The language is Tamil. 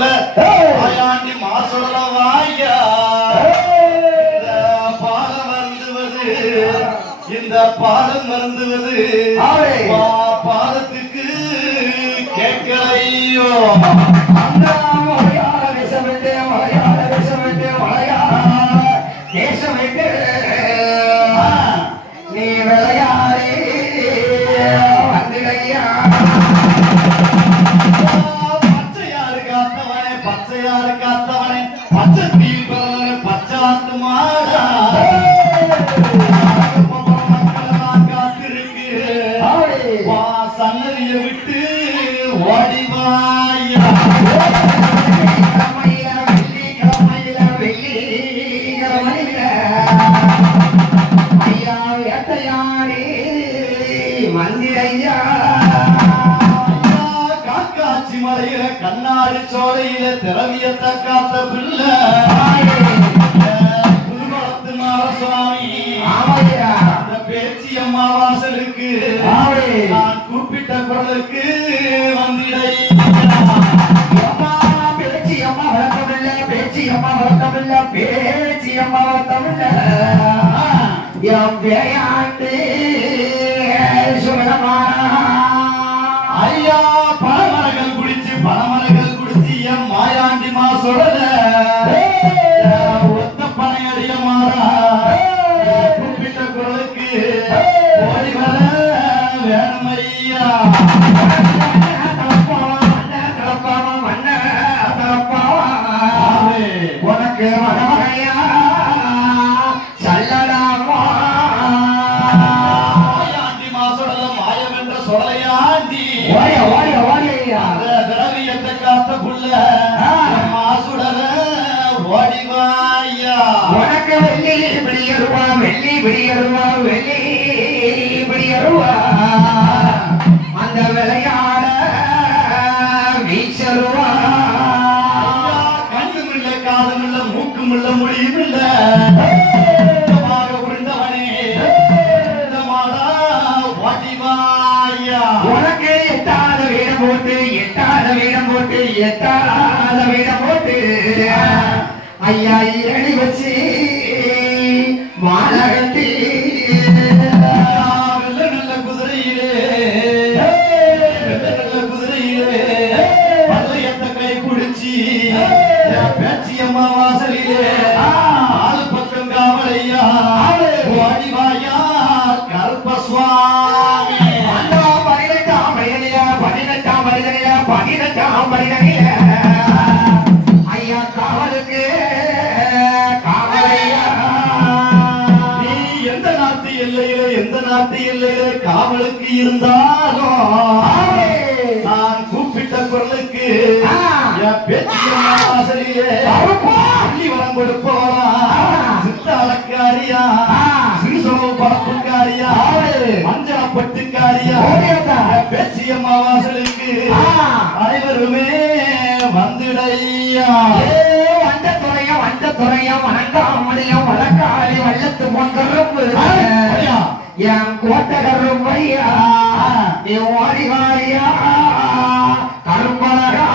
மாசத்துல ஆயாண்டி மாசோட வாயா பாலம் வருந்துவது இந்த பாலம் வருந்துவது பாலத்துக்கு கேட்கலையோ மலையாள விஷமிட்டு மலையாள விஷமிட்டு மலையாள தேசமிட்டு நீ விளையாடி வந்துடையா பச்சையாரு காத்தவனே பச்சையாரு காத்தவனே பச்சை தீபவனே பச்சாத்து மாடா காத்திருக்கு சன்னதிய விட்டு ஓடிவாயா காக்காட்சி மலையில கண்ணாடி சோலையில திரவியத்தை காத்த பிள்ளை குருகுலத்து மாரசுவாமி அந்த பேச்சி அம்மா வாசலுக்கு நான் கூப்பிட்ட குரலுக்கு வந்திடை பேச்சி அம்மா வளர்த்தமில்ல பேச்சி அம்மா வளர்த்தமில்ல பேச்சி அம்மா வளர்த்தமில்ல என் பேயாண்டு ஐயா பழமரங்கள் குடிச்சு என் மாயாண்டி மாசோட ஒத்த பனையடிய மாறா கூப்பிட்ட குரலுக்கு ஓடி வர வேணுமையா உனக்கு மனமகையா சல்லடாமா மாயாண்டி மாசோட மாயம் என்ற சொலையாண்டி திரவியத்தை காத்த புள்ள மாசுடர ஓடிவாயா உனக்கு வெள்ளி பிடியருவா வெள்ளி பிடியருவா வெள்ளி பிடியருவா அந்த விளையாட வீச்சருவா கண்ணும் இல்ல காதும் இல்ல மூக்கும் இல்ல முடியும் இல்ல உருண்டவனே இந்த மாடா ஓடிவாயா உனக்கு எட்டாத வீடம் போட்டு எட்டாத வீடம் போட்டு எட்டாத வீடம் போட்டு ஐயா அடி வச்சு மாலகட்டி நல்ல குதிரையிலே நல்ல குதிரையிலே பல்லையத்தை கை குடிச்சி பேச்சி அம்மா வாசலிலே ஆளு பக்கம் காவலையா ஓடிவாயா கருப்பசுவாமி ஐயா காவலுக்கு காவலையா நீ எந்த நாட்டு எல்லையில காவலுக்கு இருந்தாலும் நான் கூப்பிட்ட குரலுக்கு என் பேச்சியம்மா வாசலிலே அள்ளி வரம் கொடுப்பவரா சித்தாளக்காரியா சிறுசோம் பரப்புக்காரியா மஞ்சளப்பட்டுக்காரியா பேச்சியம்மா வாசலுக்கு அனைவருமே வந்துடையா வந்த துறையம் வணங்காமலையும் வழக்காளி வள்ளத்து போன்றரும்பு என் கோட்டை கரும்பையா நீ ஓடி வாரியா கரும்பலகா